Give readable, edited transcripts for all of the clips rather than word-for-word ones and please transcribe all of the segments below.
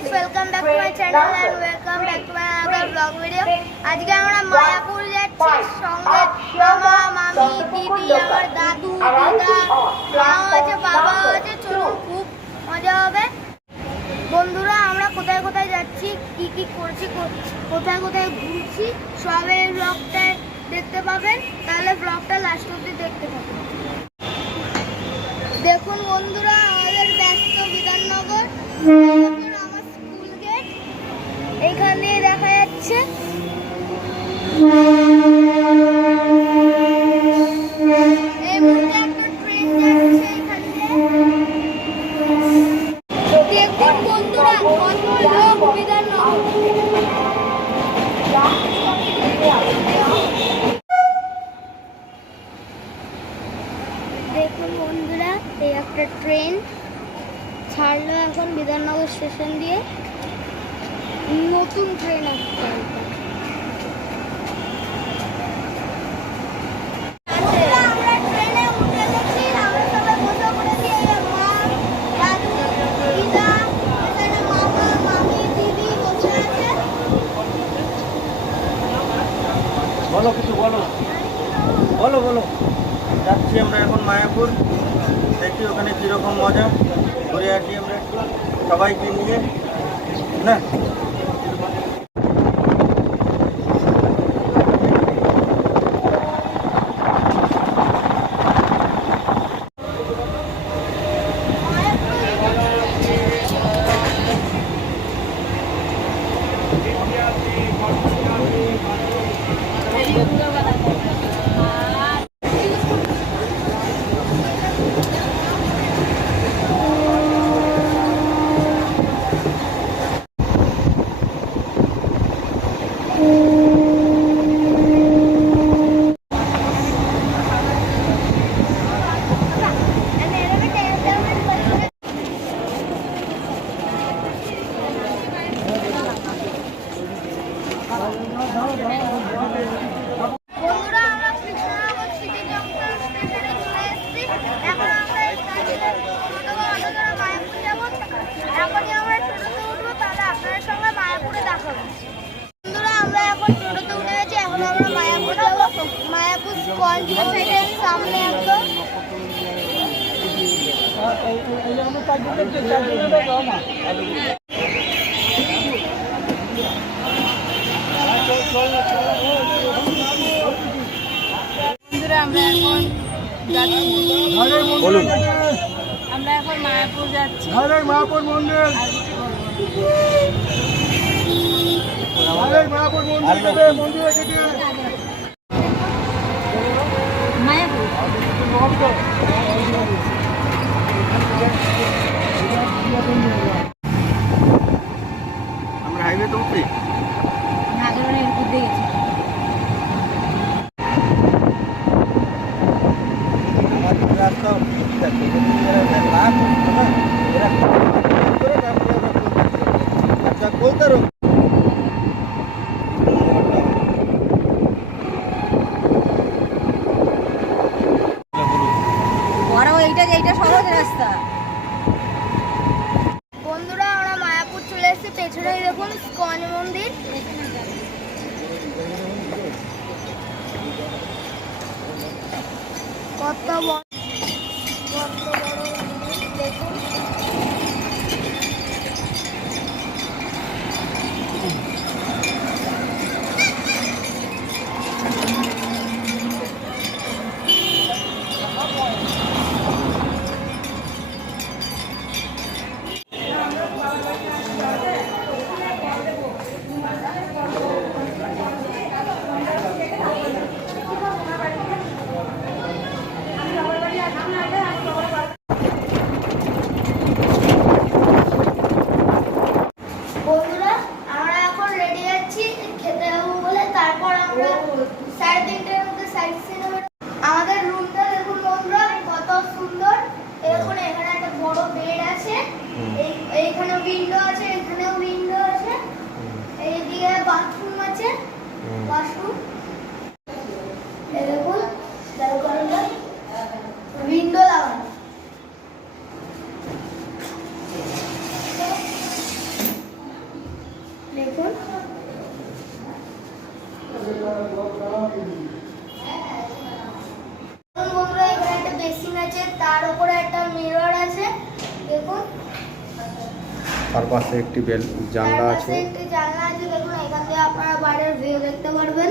guys, welcome back to my channel and welcome back to my another vlog video. আজকে আমরা মায়াপুর যাচ্ছি সঙ্গে মামা মামি দিদি আমার দাদু দিদা মা আছে বাবা আছে চলুন খুব মজা হবে। বন্ধুরা আমরা কোথায় কোথায় যাচ্ছি কি কি করছি কোথায় কোথায় ঘুরছি সব এই ব্লগটা দেখতে পাবেন, তাহলে ব্লগটা লাস্ট অবধি দেখতে থাকুন। দেখুন বন্ধুরা আমাদের ব্যস্ত বিধাননগর, আমার স্কুল গেট এখানে দেখা যাচ্ছে। এই মুহূর্তে একটা ট্রেন যাচ্ছে এখান দিয়ে। দেখুন বন্ধুরা কত লোক বিধাননগর। দেখুন বন্ধুরা এই একটা ট্রেন ছাড়লো এখন বিধাননগর স্টেশন দিয়ে, নতুন ট্রেন আসছে। আমরা ট্রেনে উঠে গেছি, আমরা সবাই বসে পড়েছি। মা দাদু দিদা এখানে মামা মামি দিদি বসে আছে। বলো কিছু বলো বলো বলো। যাচ্ছি আমরা এখন মায়াপুর, দেখি ওখানে কীরকম মজা, ঘুরে আসি আমরা সবাইকে নিয়ে না। বন্ধুরা আমরা কৃষ্ণনগর সিটি জংশন স্টেশনে চলে এসেছি। এখন আমরা এখানে মায়াপুর যাবো। এখনই আমরা টোটোতে উঠবো, তাহলে আপনাদের সঙ্গে মায়াপুরে দেখা হবে। বন্ধুরা আমরা এখন টোটোতে উঠে গেছি, এখন আমরা মায়াপুর যাবো। মায়াপুর কলেজের সাইডের সামনে একদম। আমরা এখন মায়াপুর যাচ্ছি। মায়াপুর মন্দির মায়াপুর মন্দির আমরা হাইওয়ে তো উঠছি, নাগরের বুদ্ধে গেছি। রাস্তা বলতে এইটা সহজ রাস্তা। বন্ধুরা আমরা মায়াপুর চলে এসেছি, পেছনেই দেখুন ইসকন মন্দির। কত বড় মন্দির দেখুন। বন্ধুরা এখানে একটা বেসিন আছে, তার উপরে একটা মিরর আছে দেখুন। তার পাশে একটি জানলা তার আছে। পাশে একটি জানলা আছে দেখুন, এখান থেকে আপনারা বাইরের ভিউ দেখতে পারবেন।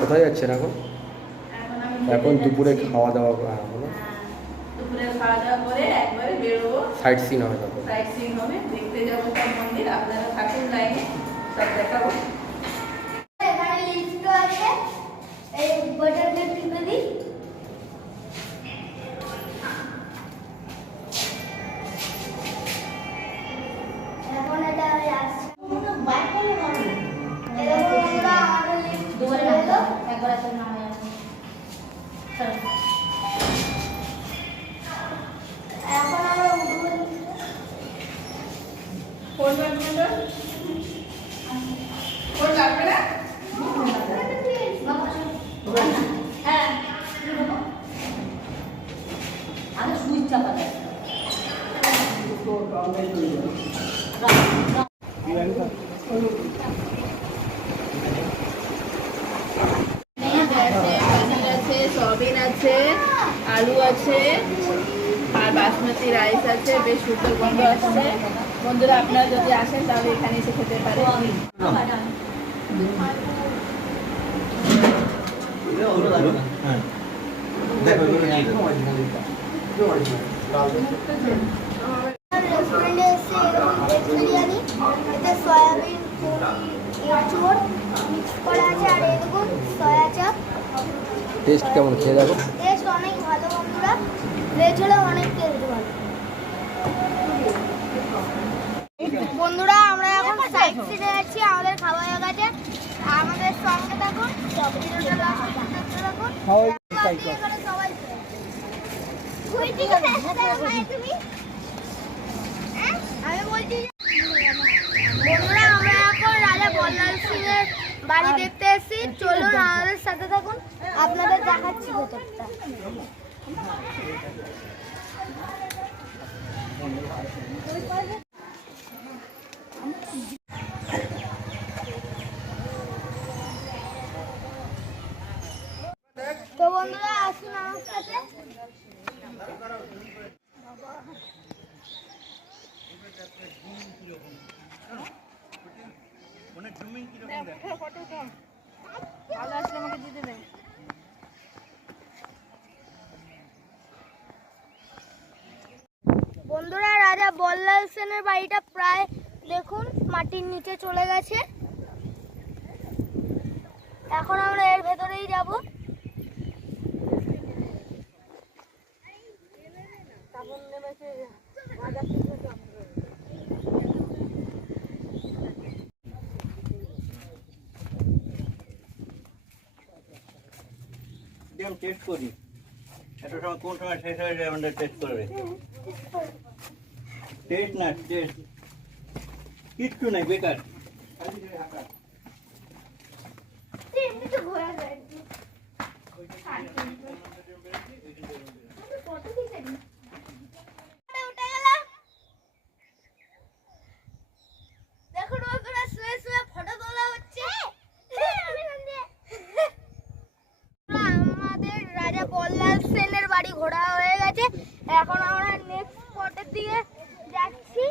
কোথায় যাচ্ছেন এখন? এখন দুপুরে খাওয়া দাওয়া হলো, দুপুরে খাওয়া দাওয়া করে একবারে বেরোবো, সাইট সিন হবে তারপর। সাইট সিন হবে, দেখতে যাবো সব মন্দির। আপনারা থাকুন লাইনে, সব দেখাবো। এখানে লিফট আছে, এই বাটনটা টিপে দিই। এখন এটা আসছে। এরকম আমরা আমাদের লিফট দুবারে চলে নামলো, এলো। একবার আসলে নামে আসে। চলো। এখন আমরা উঠবো। ফোন লাগবে না? ফোন লাগবে না? হ্যাঁ। আগে সুইচ চাপা দেয়। পনির আছে, সয়াবিন আছে, আলু আছে, আর বাসমতি রাইস আছে। বেশ সুন্দর গন্ধ আসছে। বন্ধুরা আপনারা যদি আসেন তাহলে এখানে এসে খেতে পারেন। রেস্টুরেন্টে এসে এরকম ভেজ বিরিয়ানি, এতে সয়াবিন, এঁচোড় মিক্স করা আছে, আর এই দেখুন সয়া চাপ। টেস্ট কেমন খেয়ে দেখো। টেস্ট অনেক ভালো বন্ধুরা, ভেজ হলে অনেক টেস্ট ভালো। বন্ধুরা আমরা এখন সাইড সিটে যাচ্ছি, আমাদের খাওয়া হয়ে গেছে। আমাদের সঙ্গে থাকুন, ভিডিওটা লাস্ট পর্যন্ত দেখতে থাকুন। আপনি এখানে সবাই তুমি আমি বলছি বন্ধুরা আমরা এখন রাজা বল্লাল সিং এর বাড়ি দেখতে এসেছি। চলুন আমাদের সাথে থাকুন, আপনাদের দেখাচ্ছি ভেতরটা। তো বন্ধুরা আসুন আমার সাথে। ভালো আসলে আমাকে দিতে দেন। বন্ধুরা রাজা বল্লাল সেনের বাড়িটা প্রায় দেখুন মাটির নিচে চলে গেছে। এখন আমরা এর ভেতরেই যাব। টেস্ট করি একটা সময়, কোন সময় শেষ হয়ে যায় আমাদের টেস্ট করবে। টেস্ট না টেস্ট কিচ্ছু নাই, বেকার। দেখুন বন্ধুরা শুয়ে শুয়ে ফটো তোলা হচ্ছে। আমাদের রাজা বল্লাল সেনের বাড়ি ঘোরা হয়ে গেছে। এখন আমরা নেক্সট স্পটের দিকে যাচ্ছি।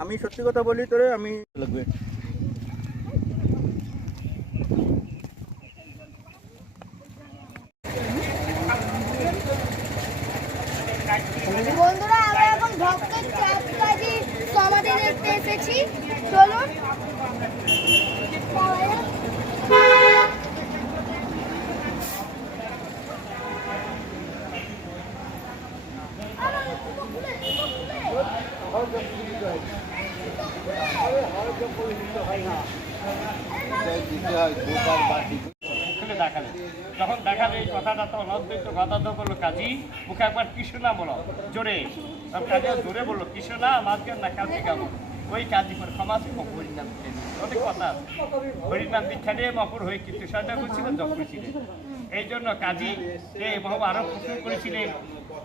আমি সত্যি কথা বলি তোরে, আমি লাগবে বন্ধুরা আমরা এখন ভক্তের চাঁদকাজি সমাধি দেখতে এসেছি। চলুন যখন দেখালে এই কথাটা তখন অদ্বৈত গদাধ বললো কাজী মুখে একবার কৃষ্ণ না বলো জোরে, কাজী জোরে বললো কৃষ্ণ না মাঝকে না কাজী গাবো। ওই কাজী করে ক্ষমা আছে হরিনাম দীক্ষা নিয়ে অনেক কথা আছে। হরিনাম দীক্ষা নিয়ে মকর হয়ে কিন্তু সাজা করছিলেন যখন ছিলেন এই জন্য কাজী যে মহাবা আরো প্রশ্ন করেছিলেন,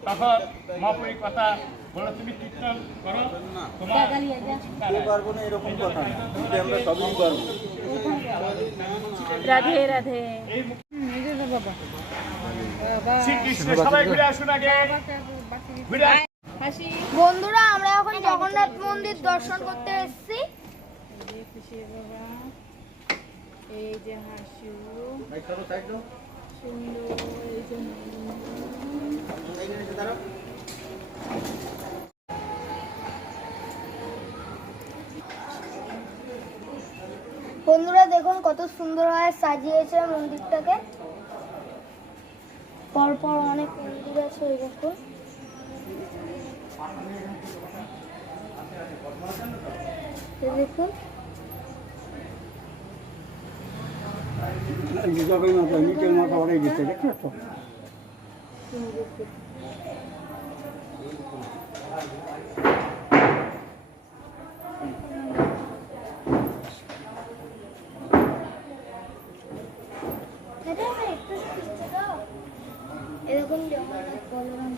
তখন মহাপুরীর কথা বলো, তুমি কীর্তন করো, তোমার পারবো না এরকম কথা না, কিন্তু আমরা সবই পারবো। রাধে রাধে। শ্রীকৃষ্ণ সবাই ঘুরে আসুন আগে, ঘুরে আসুন। হাসি। বন্ধুরা আমরা এখন জগন্নাথ মন্দির দর্শন করতে এসেছি। এই যে হাসু সুন্দর, এই যে বন্ধুরা দেখুন কত সুন্দরভাবে সাজিয়েছে মন্দিরটাকে। পরপর অনেক মন্দির আছে, এই দেখুন। এই দেখুন নিচের মাথা অনেক গেছে, দেখছো তো? এরকম জগন্নাথ বলরাম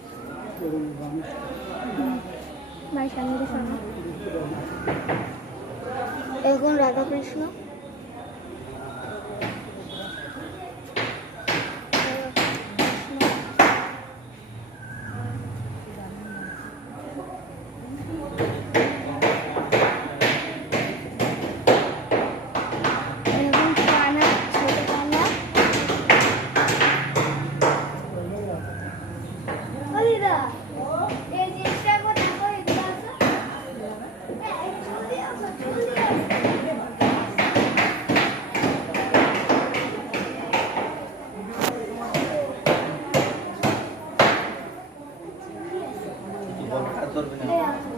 ভাই সামনে সামনে এরকম রাধাকৃষ্ণ। এরকম কানা, ছোট কানা। ও দিদা, এই জিনিসটা একবার দেখো, এদিকে আসো। এই, জলদি আসো, জলদি আসো। হাত ধরবে না। এই আসো।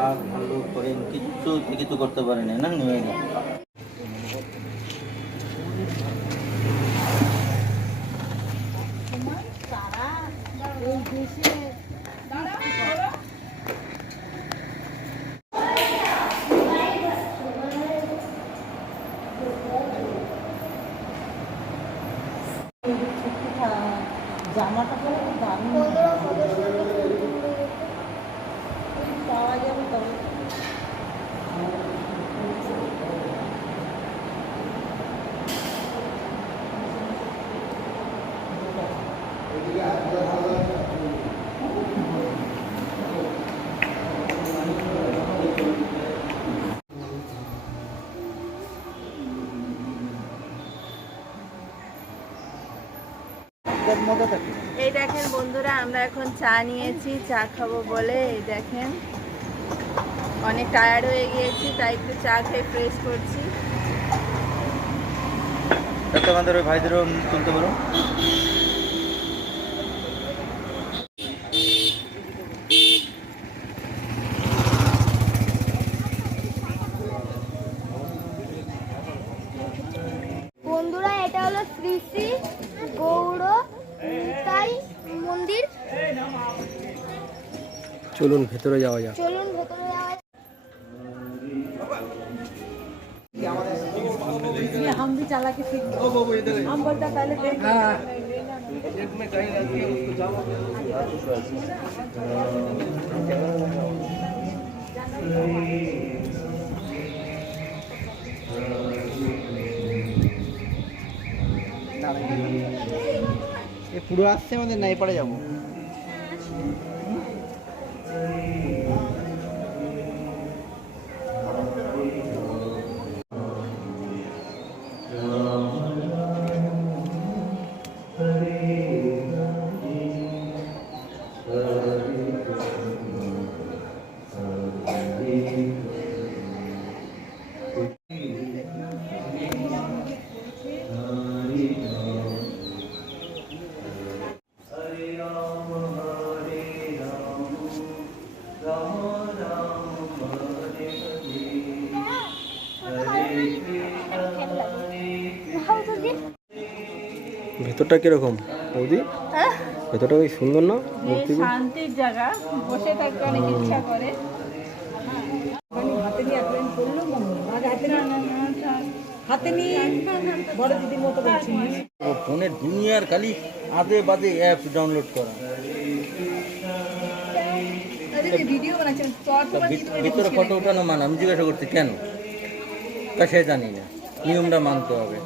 আর ভালো করেন, কিছু করতে পারেনি না, নিয়ে গেল। জামাটা পরে খুব দারুণ বন্ধুরা কত সুন্দর ফুলগুলো দেখো। পাওয়া যাবে তবে। এই দেখেন বন্ধুরা, আমরা এখন চা নিয়েছি, চা খাবো বলে। এই দেখেন অনেক টায়ার্ড হয়ে গিয়েছি, তাই একটু চা খেয়ে ফ্রেশ করছি। তোমাদের ওই ভাইদেরও তুলতে পারো। বন্ধুরা এটা হলো শ্রী শ্রী গৌড় নিতাই মন্দির। চলুন ভেতরে যাওয়া যাক। চলুন ভেতরে যাওয়া যাক। हम भी चला के सीख हम बोलता पहले देख পুরো আসছে আমাদের, নাই পড়ে যাবো। ভেতরটা কিরকম বৌদি? হ্যাঁ ভেতরটা বেশ সুন্দর না বেশ মূর্তি? শান্তির জায়গা, বসে থাকতে অনেক ইচ্ছা করে। ফোনে দুনিয়ার খালি আদে বাদে অ্যাপ ডাউনলোড করা, ভিডিও বানাচ্ছেন, ভিতরে ফটো ওঠানো মান। আমি জিজ্ঞাসা করছি কেন, তা সে জানি না, নিয়মটা মানতে হবে।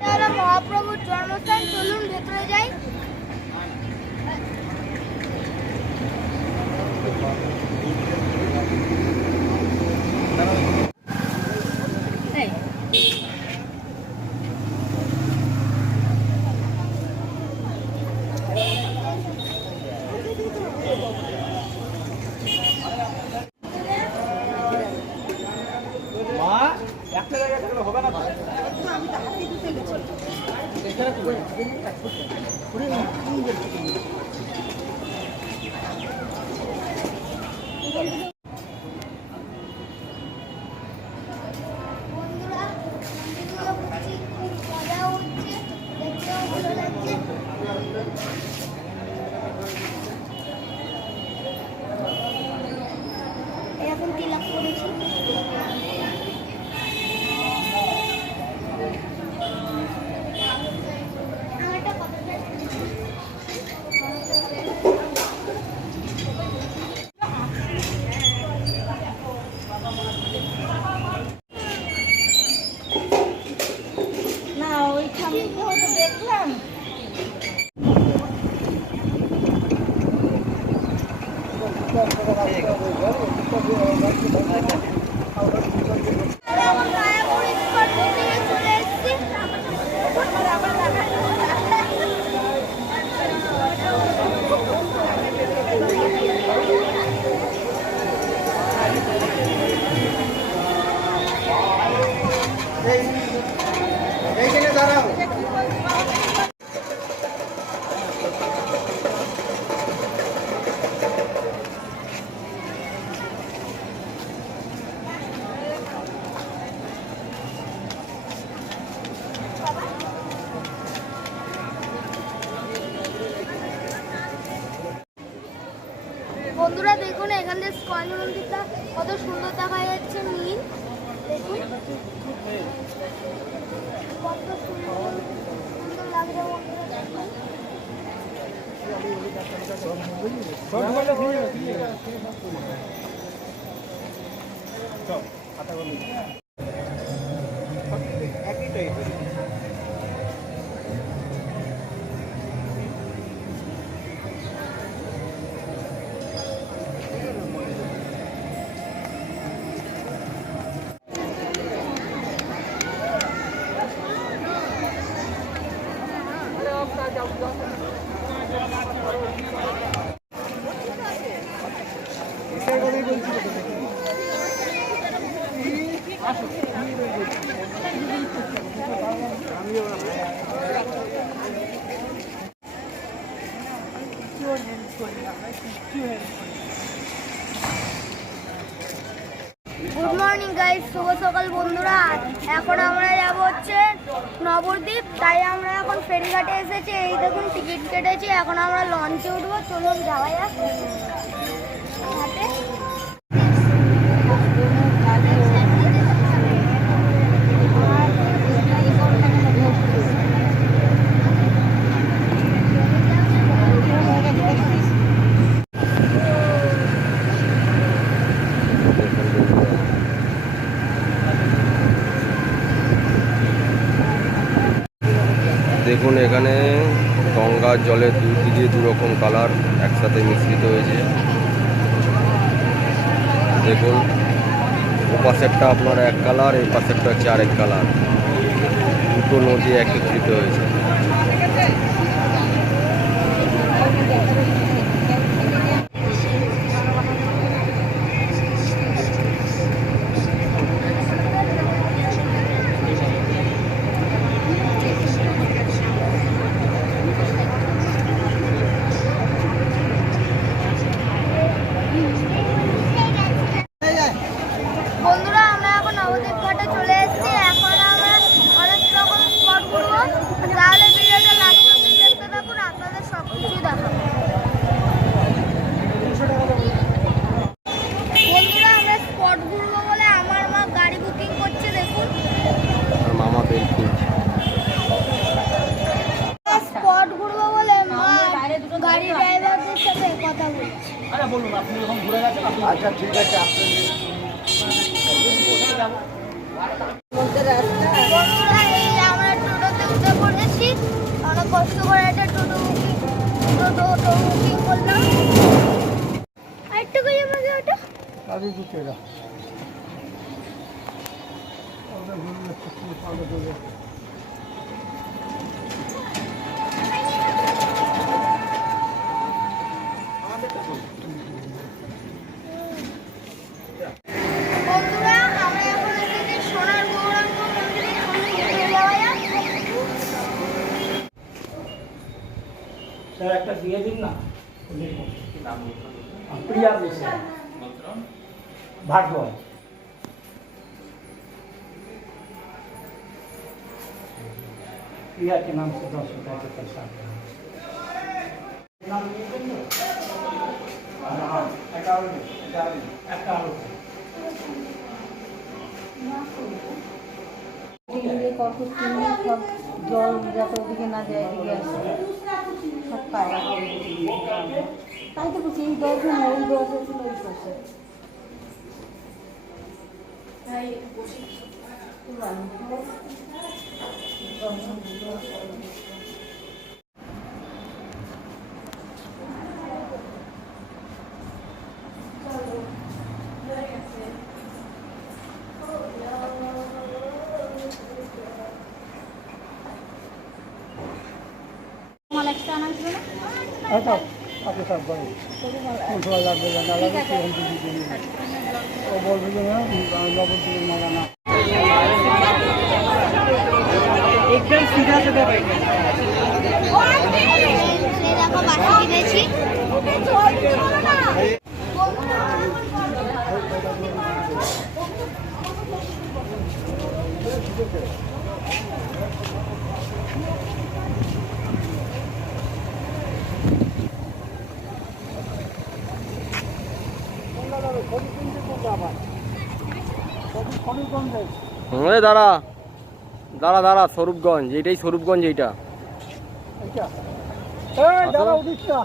এটা হলো মহাপ্রভুর জন্মস্থান, চলুন ভেতরে যাই। বন্ধুরা, এগুলো ঘুরছি, খুব মজা হচ্ছে, দেখতেও ভালো লাগছে। এখন তিলক করেছি। আমারটা কতটা না, ওইখানে তো হয়তো দেখলাম। মায়াপুর ইস্কন মন্দিরে চলে এসেছি। বন্ধুরা দেখুন, এখান থেকে স্কন মন্দিরটা কত সুন্দর দেখা যাচ্ছে, নীল। দেখুন কত সুন্দর সুন্দর লাগছে বন্ধুরা, দেখুন। গুড মর্নিং গাইস, শুভ সকাল বন্ধুরা। এখন আমরা যাব হচ্ছে নবদ্বীপ, তাই আমরা এখন ফেরিঘাটে এসেছি। এই দেখুন টিকিট কেটেছি, এখন আমরা লঞ্চে উঠবো, চলুন যাওয়া যাক ঘাটে। দেখুন এখানে গঙ্গার জলের দুই দিকে দু রকম কালার একসাথে মিশ্রিত হয়েছে। দেখুন ও পাশেরটা আপনার এক কালার, এই পাশেরটা হচ্ছে আরেক কালার। দুটো নদী একত্রিত হয়েছে। বন্ধুরা আমরা এখন নবদ্বীপ ঘাটে চলে এসেছি। এখন আমরা অনেক রকম স্পট ঘুরবো। তাহলে ভিডিওটা লাস্ট পর্যন্ত দেখতে থাকুন, আপনাদের সব কিছুই দেখাবো। বন্ধুরা আমরা স্পট ঘুরবো বলে আমার মা গাড়ি বুকিং করছে, দেখুন। আর মামা বেল খুলছে। স্পট ঘুরবো বলে মা গাড়ি ড্রাইভারদের সাথে কথা বলছে। আচ্ছা ঠিক আছে, বন্ধুরা এই আমরা টোটোতে উঠে পড়েছি। অনেক কষ্ট করে একটা টোটো বুকিং করলাম। আরেকটু কই আমাকে ওটা বন্ধুরা আমরা এখন এসেছি সোনার গৌরাঙ্গ মন্দিরের সামনে। ঘুরে যাওয়া যাক। স্যার একটা দিয়ে দিন না, প্রিয়া মিশ্রা ভাটবয়। प्रिया के नाम से 10 रुपये के पैसा नाम हाँ 51 কখন কিনে সব জল যাতে ওদিকে না যায়, এদিকে আসে সব কায়দা করে তাই তো বলছি। এই দরজা না, ওই দরজা ছিল ওই পাশে। মাল একটা আনা ছিল না? अच्छा आपके साथ बड़े थोड़ा लग गया ना लगे तो हम दीदी वो बोल रहे हैं नवद्वीप मांगाना एकदम सीधा सीधा बैठे দেখো বাসি কিনেছি। দাঁড়া দাঁড়া দাঁড়া, স্বরূপগঞ্জ, এইটাই স্বরূপগঞ্জ। এইটা দাঁড়া উড়িষ্যা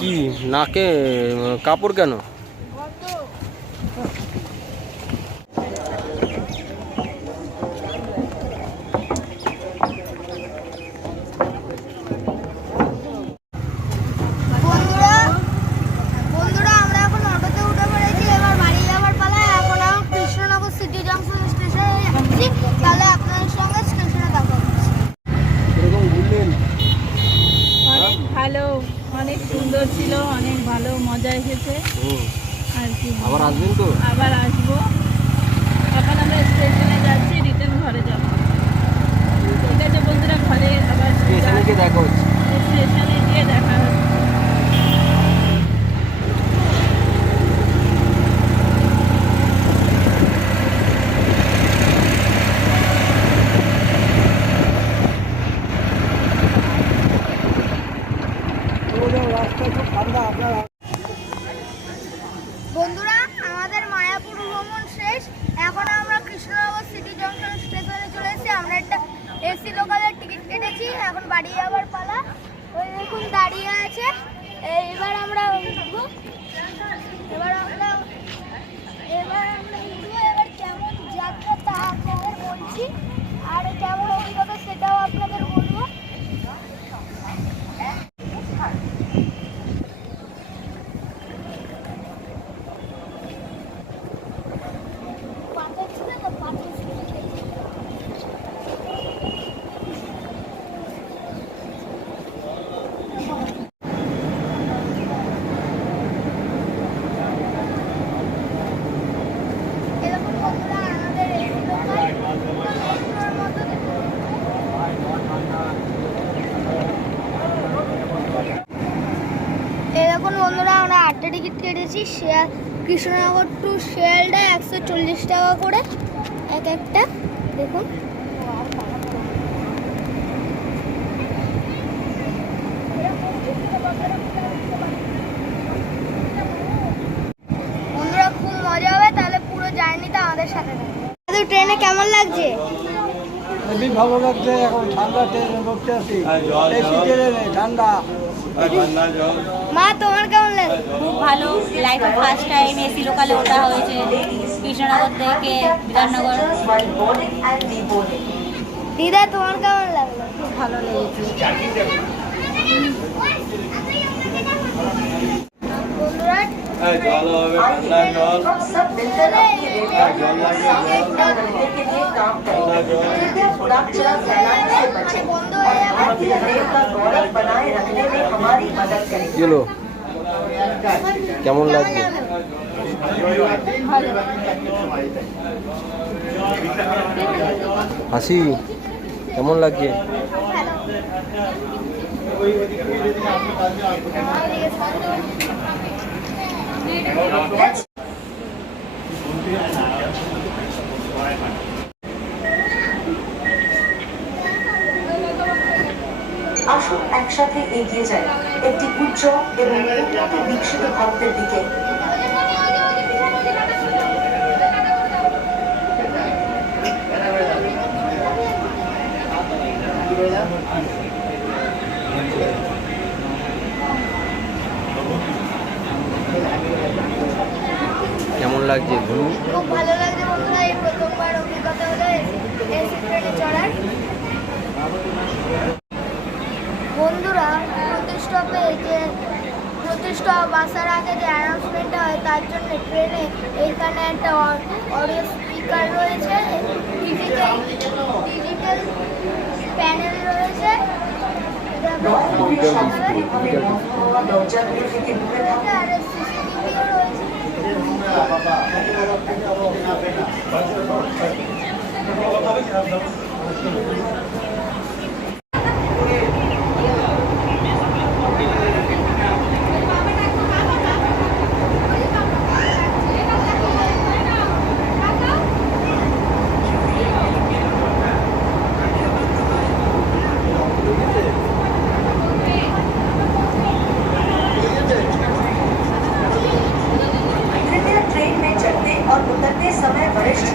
কি নাকে কাপড় কেন? বন্ধুরা আমরা এখন অটোতে উঠে পড়েছি। এবার বাড়ি যাওয়ার পালা। এখন আমি কৃষ্ণনগর সিটি জাংশন স্টেশনে যাচ্ছি। তাহলে আপনাদের সঙ্গে স্টেশনে দেখা হচ্ছে। অনেক ভালো, অনেক সুন্দর ছিল, অনেক ভালো মজা এসেছে আর কি। আবার আসবেন তো? আবার আসবো। এখন আমরা স্টেশনে যাচ্ছি, রিটার্ন ঘরে যাবো। ঠিক আছে বন্ধুরা, ঘরে আবার স্টেশনে গিয়ে দেখা হচ্ছে। স্টেশনে গিয়ে দেখা হচ্ছে। বন্ধুরা আমাদের মায়াপুর ভ্রমণ শেষ। এখন আমরা কৃষ্ণনগর সিটি জাংশন স্টেশনে চলে এসেছি। আমরা একটা এসি লোকালের টিকিট কেটেছি। এখন বাড়ি যাওয়ার পালা। ওই দেখুন দাঁড়িয়ে আছে। এবার আমরা উঠবো। এবার আমরা উঠবো। এবার কেমন যাত্রা তা আপনাদের বলছি। আর কেমন টিকিট কেটেছি। কৃষ্ণনগর টু শিয়ালদা 140 টাকা করে এক একটা। দেখুন বন্ধুরা, খুব মজা হবে, তাহলে পুরো জার্নিটা আমাদের সাথে থাকবে। ট্রেনে কেমন লাগছে? খুবই ভালো লাগছে। এখন ঠান্ডা ট্রেনে বসতে আছি, এসি ট্রেনে নেই, ঠান্ডা। মা তোমার কেমন লাগছে? খুব ভালো, লাইফে ফার্স্ট টাইম এসি লোকালে ওঠা হয়েছে কৃষ্ণনগর থেকে বিধাননগর। দিদা তোমার কেমন লাগলো? খুব ভালো লেগেছে। বন্ধুরা বন্ধ হয়ে কি হলো? কেমন লাগছে? হাসি কেমন লাগছে? আসুন একসাথে এগিয়ে যাই একটি উজ্জ্বল এবং উন্নত বিকশিত ভারতের দিকে। কেমন লাগছে ভুলু? খুব ভালো লাগছে বন্ধুরা, এই প্রথমবার অভিজ্ঞতা হলো এসি ট্রেনে চড়ার। বন্ধুরা প্রতি স্টপ আসার আগে যে অ্যানাউন্সমেন্টটা হয় তার জন্য ট্রেনে এইখানে একটা অডিও স্পিকার রয়েছে, ডিজিটাল প্যানেল রয়েছে, আর সিসিটিভিও রয়েছে। कृपया ट्रेन में चढ़ते और उतरते समय वरिष्ठ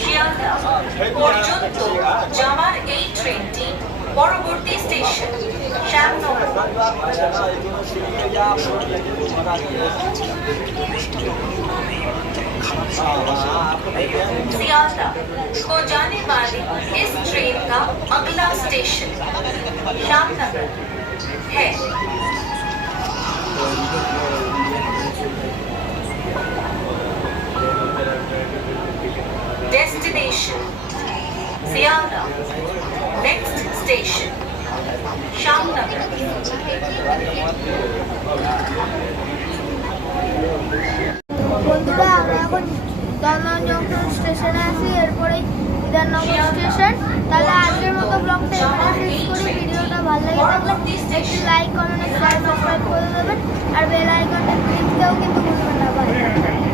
শিয়ালদা পর্যন্ত যাওয়ার এই ট্রেনটি পরবর্তী স্টেশন শ্যামনগর। सियालदा को जाने वाली इस ट्रेन का अगला स्टेशन श्यामनगर है। Destination Sealdah, next station Shyamnagar. বন্ধুরা আমরা এখন দমদম জংশন স্টেশনে আছি, এরপরেই বিধাননগর স্টেশন। তাহলে আজকের মতো ব্লগটা এখানে শেষ করি। ভিডিওটা ভালো লেগে থাকলে একটি লাইক, কমেন্ট, সাবস্ক্রাইব করে দেবেন, আর বেল আইকনটা ক্লিক দিতেও কিন্তু ভুলবেন না। বাই।